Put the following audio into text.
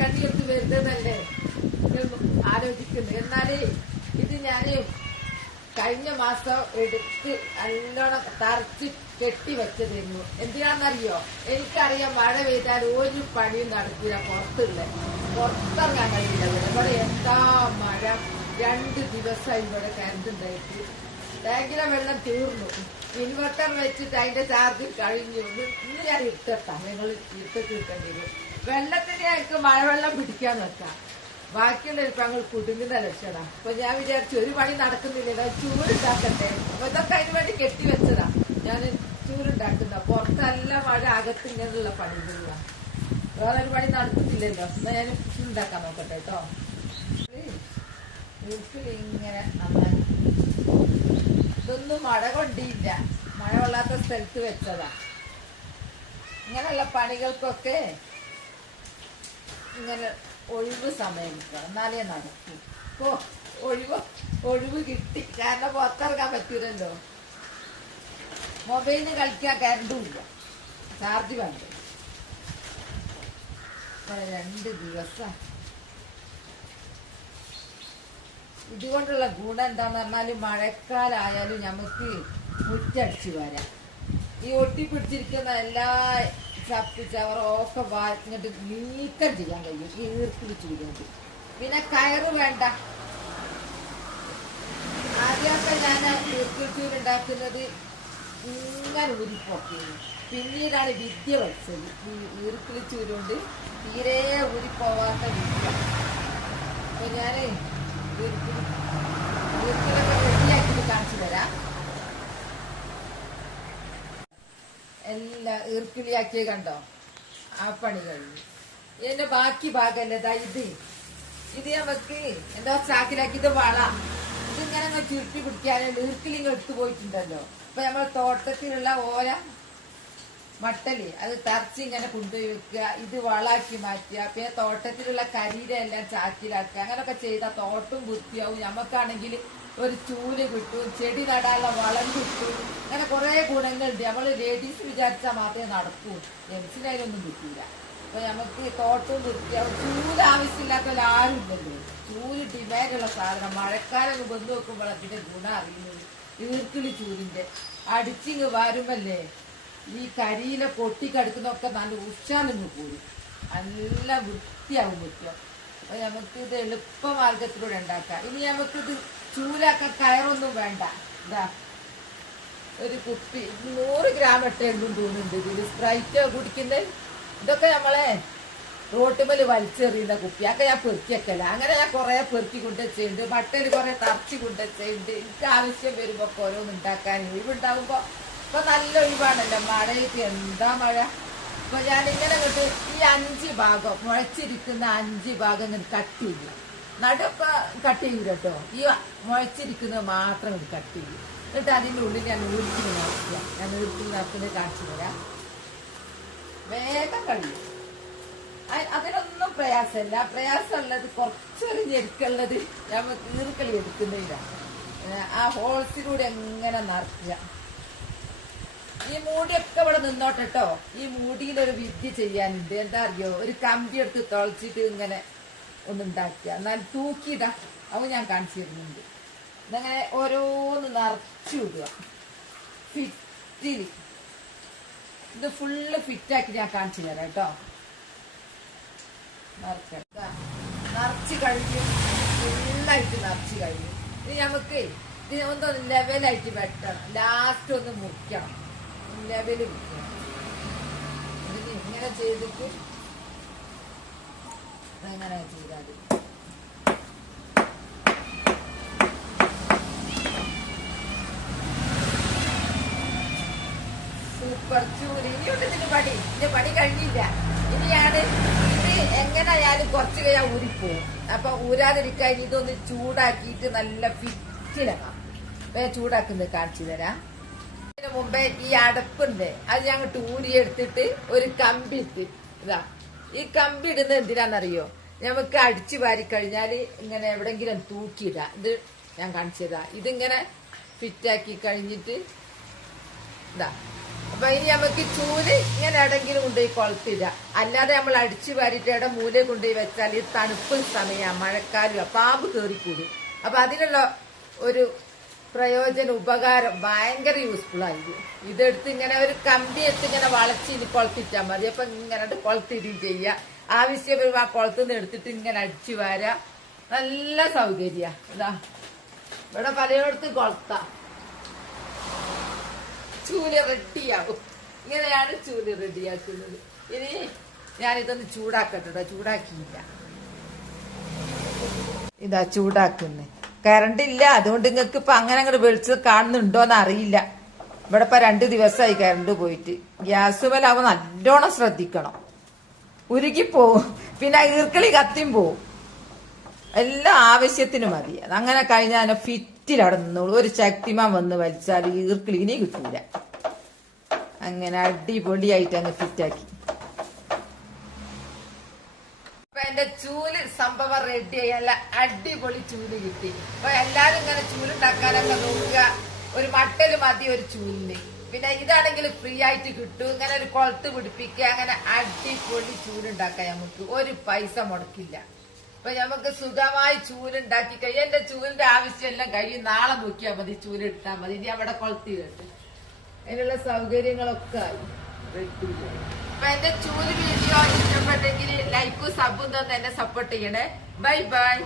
കണ്ണിയെടുത്ത് വരുന്നതല്ലേ? ആലോചിക്കുന്നു. എന്നാൽ ഇത് ഞാൻ കഴിഞ്ഞ മാസം എടുത്ത് നല്ലോണം തറച്ച് കെട്ടി വെച്ചതായിരുന്നു. എന്തിനാണെന്നറിയോ എനിക്കറിയാം മഴ പെയ്താൽ ഒരു പണിയും നടക്കില്ല പുറത്തുള്ള. പുറത്തിറങ്ങാൻ കഴിയില്ല. ഇവിടെ എന്താ മഴ? രണ്ട് ദിവസമായി ഇവിടെ കരണ്ട് ഉണ്ടായിട്ട്. ടാങ്കിലെ വെള്ളം തീർന്നു. ഇൻവെർട്ടർ വെച്ചിട്ട് അതിന്റെ ചാർജ് കഴിഞ്ഞു. ഇന്ന് ഞാൻ ഇട്ടെത്താം ഞങ്ങൾ ഇട്ടിട്ട് കിട്ടേണ്ടി വരും. വെള്ളത്തിന് ഞങ്ങൾക്ക് മഴവെള്ളം പിടിക്കാൻ വെക്കാം ബാക്കിയുള്ള ഇപ്പൊ ഞങ്ങൾ കുടുങ്ങുന്ന ലക്ഷണം അപ്പൊ ഞാൻ വിചാരിച്ചു ഒരു പണി നടക്കുന്നില്ല ചൂടുണ്ടാക്കട്ടെ. അപ്പൊ ഇതൊക്കെ അതിന് വേണ്ടി കെട്ടിവെച്ചതാ ഞാൻ ചൂടുണ്ടാക്കുന്ന. പുറത്തല്ല മഴ അകത്ത് ഇങ്ങനെയുള്ള പണികളില്ല ഒരു പണി നടക്കുന്നില്ലല്ലോ എന്നാ ഞാൻ ചൂടുണ്ടാക്കാൻ നോക്കട്ടെ കേട്ടോ. ഇങ്ങനെ ഇതൊന്നും മഴ കൊണ്ടില്ല. മഴ കൊള്ളാത്ത സ്ഥലത്ത് വെച്ചതാ. ഇങ്ങനെയുള്ള പണികൾക്കൊക്കെ ഇങ്ങനെ ഒഴിവ് സമയം കിട്ടണം എന്നാലേ നടക്കൂ. ഓ ഒഴിവ് ഒഴിവ് കിട്ടി. കാരണം പുറത്തിറങ്ങാൻ പറ്റൂലല്ലോ. മൊബൈലിന് കളിക്കാൻ കരണ്ടും ഇല്ല. ചാർജ് വേണ്ട? രണ്ട് ദിവസം. ഇതുകൊണ്ടുള്ള ഗുണം എന്താന്ന് പറഞ്ഞാൽ മഴക്കാലായാലും നമുക്ക് മുറ്റടിച്ചു വരാം. ഈ ഒട്ടിപ്പിടിച്ചിരിക്കുന്ന എല്ലാ ചപ്പ് ചവറൊക്കെ ഇങ്ങോട്ട് നീക്കം ചെയ്യാൻ കഴിയും. ഈ ഈർക്കിൽ ചൂടുകൊണ്ട് പിന്നെ കയറ് വേണ്ട. ആദ്യമൊക്കെ ഞാൻ ഈർക്കിൽ ചൂടുണ്ടാക്കുന്നത് ഇങ്ങനെ ഉരുപ്പൊക്കെയാണ് പിന്നീടാണ് വിദ്യ വെച്ചത് ഈ ഈർക്കിൽ ചൂടുകൊണ്ട് തീരെ ഉരുപ്പോവാത്ത വിദ്യ. അപ്പൊ ഞാൻ ഈർക്കിളി ഈർക്കിലൊക്കെ റെഡിയാക്കിയിട്ട് കാണിച്ചു തരാം എല്ലാം ഈർക്കിളിയാക്കിയ കണ്ടോ? ആ പണി കഴിഞ്ഞു. ഇതിന്റെ ബാക്കി ഭാഗം ദാ ഇത്. ഇത് നമുക്ക് എന്താ ചാക്കിലാക്കി ഇത് വള. ഇതിങ്ങനെ ചുരുട്ടി പിടിക്കാനും ഈർക്കിലിങ് എടുത്തു പോയിട്ടുണ്ടല്ലോ. അപ്പൊ നമ്മൾ തോട്ടത്തിലുള്ള ഓല മട്ടൽ അത് തറച്ച് ഇങ്ങനെ കൊണ്ടുപോയി വെക്കുക. ഇത് വളാക്കി മാറ്റുക. പിന്നെ തോട്ടത്തിലുള്ള കരീരെല്ലാം ചാക്കിലാക്കുക. അങ്ങനൊക്കെ ചെയ്താൽ തോട്ടം വൃത്തിയാവും. നമുക്കാണെങ്കിൽ ഒരു ചൂൽ കിട്ടും ചെടി നടാനുള്ള വളം കിട്ടും അങ്ങനെ കുറെ ഗുണങ്ങളുണ്ട്. നമ്മൾ ലേഡീസ് വിചാരിച്ചാൽ മാത്രമേ നടക്കൂ. ജെൻസിനതിനൊന്നും കിട്ടില്ല അപ്പൊ നമുക്ക് തോട്ടം വൃത്തിയാവും ചൂൽ ആവശ്യമില്ലാത്ത ആരും ഇല്ലല്ലോ ചൂൽ ഡിമാൻഡുള്ള സാധനം. മഴക്കാലം വന്ന് നോക്കുമ്പോൾ അതിന്റെ ഗുണം അറിയുന്നത്. ഈർക്കിളി ചൂലിന്റെ അടിച്ചിങ് വരുമല്ലേ ഈ കരിയിലെ പൊട്ടിക്കടുക്കുന്നൊക്കെ നല്ല ഉഷാലിങ് പോരും നല്ല വൃത്തിയാവും പറ്റും നമുക്ക് ഇത് എളുപ്പ മാർഗത്തിലൂടെ ഉണ്ടാക്കാം. ഇനി ഇത് ചൂലാക്ക കയറൊന്നും വേണ്ട. ഇതാ ഒരു കുപ്പി. നൂറ് ഗ്രാം ഇട്ടെങ്കിലും തോന്നുന്നുണ്ട് ഇതിൽ സ്പ്രൈറ്റ് കുടിക്കുന്നത് ഇതൊക്കെ നമ്മളെ റോട്ടുമൽ വലിച്ചെറിയുന്ന കുപ്പി. അതൊക്കെ ഞാൻ പെറുക്കി വെക്കല അങ്ങനെ ഞാൻ കുറെ പെറുക്കി കൊണ്ടുവച്ചുണ്ട് മട്ടന് കുറെ തറച്ച് കൊണ്ടുവച്ചുണ്ട് എനിക്ക് ആവശ്യം വരുമ്പോ ഒക്കെ ഓരോന്ന് ഉണ്ടാക്കാൻ ഒഴിവുണ്ടാകുമ്പോൾ ഇപ്പൊ നല്ല ഒഴിവാണല്ലോ. മഴയിൽ എന്താ മഴ? അപ്പൊ ഞാൻ ഇങ്ങനെ കൊണ്ട് ഈ അഞ്ച് ഭാഗം മുളച്ചിരിക്കുന്ന അഞ്ച് ഭാഗം ഇങ്ങനെ കട്ട് ചെയ്യും. നടുവൊക്കെ കട്ട് ചെയ്യും കേട്ടോ. ഈ മുളച്ചിരിക്കുന്നത് മാത്രം ഇത് കട്ട് ചെയ്യും. എന്നിട്ട് അതിന്റെ ഉള്ളിൽ ഞാൻ ഉരുത്തിന് നടക്കുക. ഞാൻ ഉരുത്തിന് നടക്കുന്നത് കാണിച്ചു തരാം. വേഗം കഴിയും അതിനൊന്നും പ്രയാസമല്ല. പ്രയാസമുള്ളത് കുറച്ചൊരു ഞെരുക്കുള്ളത് നമുക്ക് ഈർക്കളി എടുക്കുന്നതിലാണ് ആ ഹോൾസിലൂടെ എങ്ങനെ നിറക്കുക ഈ മൂടിയൊക്കെ ഇവിടെ നിന്നോട്ടെ കേട്ടോ ഈ മൂടിയിലൊരു വിദ്യ ചെയ്യാനുണ്ട്. എന്താ അറിയോ? ഒരു കമ്പി എടുത്ത് തുളച്ചിട്ട് ഇങ്ങനെ ഒന്നുണ്ടാക്കുക എന്നാൽ തൂക്കിയിടാ. അവ ഞാൻ കാണിച്ചു തരുന്നുണ്ട്. ഇതങ്ങനെ ഓരോന്ന് നിറച്ചു വിടുക ഫിറ്റിൽ ഇത് ഫുള്ള് ഫിറ്റാക്കി ഞാൻ കാണിച്ചു തരാം കേട്ടോ. നിറച്ചു നിറച്ച് കഴിഞ്ഞു ഫുള്ളായിട്ട് നിറച്ച് കഴിഞ്ഞു. ഇനി നമുക്ക് ഇത് ഒന്ന് ലെവലായിട്ട് വെട്ടണം. ലാസ്റ്റ് ഒന്ന് മുറിക്കണം. ലെവൽ. ഇതിന് ഇങ്ങനെ ചെയ്തിട്ട് അങ്ങനെ ചെയ്താൽ സൂപ്പർ ചൂട് ഇനിയുണ്ട് ഇതിന് പടി. ഇതിന്റെ പടി കഴിഞ്ഞില്ല. ഇനിയാണ് ഇത് എങ്ങനെയായാലും കുറച്ച് കഴിഞ്ഞാൽ ഊരിപ്പോവും. അപ്പൊ ഊരാതിരിക്കാൻ ഇതൊന്ന് ചൂടാക്കിയിട്ട് നല്ല ഫിറ്റിലാക്കാം ചൂടാക്കുന്നത് കാണിച്ചു തരാം. മുമ്പേ ഈ അടപ്പുണ്ട്. അത് ഞങ്ങൾ എടുത്തിട്ട് ഒരു കമ്പി ഇട്ട്. ഇതാ. ഈ കമ്പി ഇടുന്നത് എന്തിനാണെന്നറിയോ? നമുക്ക് അടിച്ചു വാരി കഴിഞ്ഞാൽ ഇങ്ങനെ എവിടെങ്കിലും തൂക്കിയിടാം. ഇത് ഞാൻ കാണിച്ചതാ ഇതിങ്ങനെ ഫിറ്റാക്കി കഴിഞ്ഞിട്ട് ഇതാ. അപ്പൊ ഇനി നമുക്ക് ചൂൽ ഇങ്ങനെ എവിടെങ്കിലും കൊണ്ടുപോയി കൊളത്തില്ല അല്ലാതെ നമ്മൾ അടിച്ചു വാരിട്ട് ഇവിടെ മൂല കൊണ്ടുപോയി വെച്ചാൽ ഈ തണുപ്പ് സമയമാണ് മഴക്കാലം പാമ്പ് കയറിക്കൂടും അപ്പൊ അതിനുള്ള ഒരു പ്രയോജനം ഉപകാരം ഭയങ്കര യൂസ്ഫുൾ ആയിരിക്കും. ഇതെടുത്ത് ഇങ്ങനെ ഒരു കമ്പി എടുത്ത് ഇങ്ങനെ വളച്ച് ഇനി കൊളത്തിട്ടാൽ മതി. അപ്പൊ ഇങ്ങനെ കൊളത്തിടുകയും ചെയ്യുക ആവശ്യം വരുമ്പോ ആ കുളത്തുനിന്ന് എടുത്തിട്ട് ഇങ്ങനെ അടിച്ചു വരാ. നല്ല സൗകര്യ. ഇതാ. ഇവിടെ പലയിടത്തും കൊളത്ത. ചൂൽ റെഡിയാവും. ഇങ്ങനെയാണ് ചൂൽ റെഡിയാക്കുന്നത്. ഇനി ഞാനിതൊന്ന് ചൂടാക്കട്ടെ ചൂടാക്കിയില്ല. ഇതാ ചൂടാക്കുന്നേ. കറണ്ട് ഇല്ല. അതുകൊണ്ട് നിങ്ങൾക്ക് ഇപ്പൊ അങ്ങനെ അങ്ങോട്ട് വെളിച്ചത് കാണുന്നുണ്ടോന്ന് അറിയില്ല. ഇവിടെ ഇപ്പൊ രണ്ടു ദിവസമായി കറണ്ട് പോയിട്ട്. ഗ്യാസ് മേലാവുമ്പോ നല്ലോണം ശ്രദ്ധിക്കണം. ഉരുകിപ്പോവും പിന്നെ ഈർക്കളി കത്തിയും പോവും. എല്ലാം ആവശ്യത്തിന് മതി. അങ്ങനെ കഴിഞ്ഞാൽ ഫിറ്റിൽ അവിടെ നിന്നോളൂ. ഒരു ശക്തിമാൻ വന്ന് വലിച്ചാൽ ഈർക്കിളി ഇനി കിട്ടൂല. അങ്ങനെ അടിപൊളിയായിട്ട് അങ്ങ് ഫിറ്റാക്കി അപ്പൊ എന്റെ ചൂൽ സംഭവം റെഡി നല്ല അടിപൊളി ചൂൽ കിട്ടി. അപ്പൊ എല്ലാരും ഇങ്ങനെ ചൂലുണ്ടാക്കാനൊക്കെ നോക്കുക. ഒരു മട്ടൽ മതി ഒരു ചൂലിന്. പിന്നെ ഇതാണെങ്കിൽ ഫ്രീ ആയിട്ട് കിട്ടും. ഇങ്ങനെ ഒരു കൊളത്ത് പിടിപ്പിക്കുക. അങ്ങനെ അടിപൊളി ചൂലുണ്ടാക്കാം നമുക്ക്. ഒരു പൈസ മുടക്കില്ല. അപ്പൊ നമുക്ക് സുഖമായി ചൂലുണ്ടാക്കി കഴിയും എന്റെ ചൂലിന്റെ ആവശ്യമെല്ലാം കഴിയും. നാളെ നോക്കിയാൽ മതി ചൂലിട്ടാ മതി. ഇനി അവിടെ കൊളത്തി കേട്ട്. അതിനുള്ള സൗകര്യങ്ങളൊക്കെ ആയി. റെഡി അപ്പൊ എന്റെ ചൂൽ വീഡിയോ ഇഷ്ടപ്പെട്ടെങ്കിൽ ലൈക്കും സബും തന്നെ എന്നെ സപ്പോർട്ട് ചെയ്യണേ. Bye bye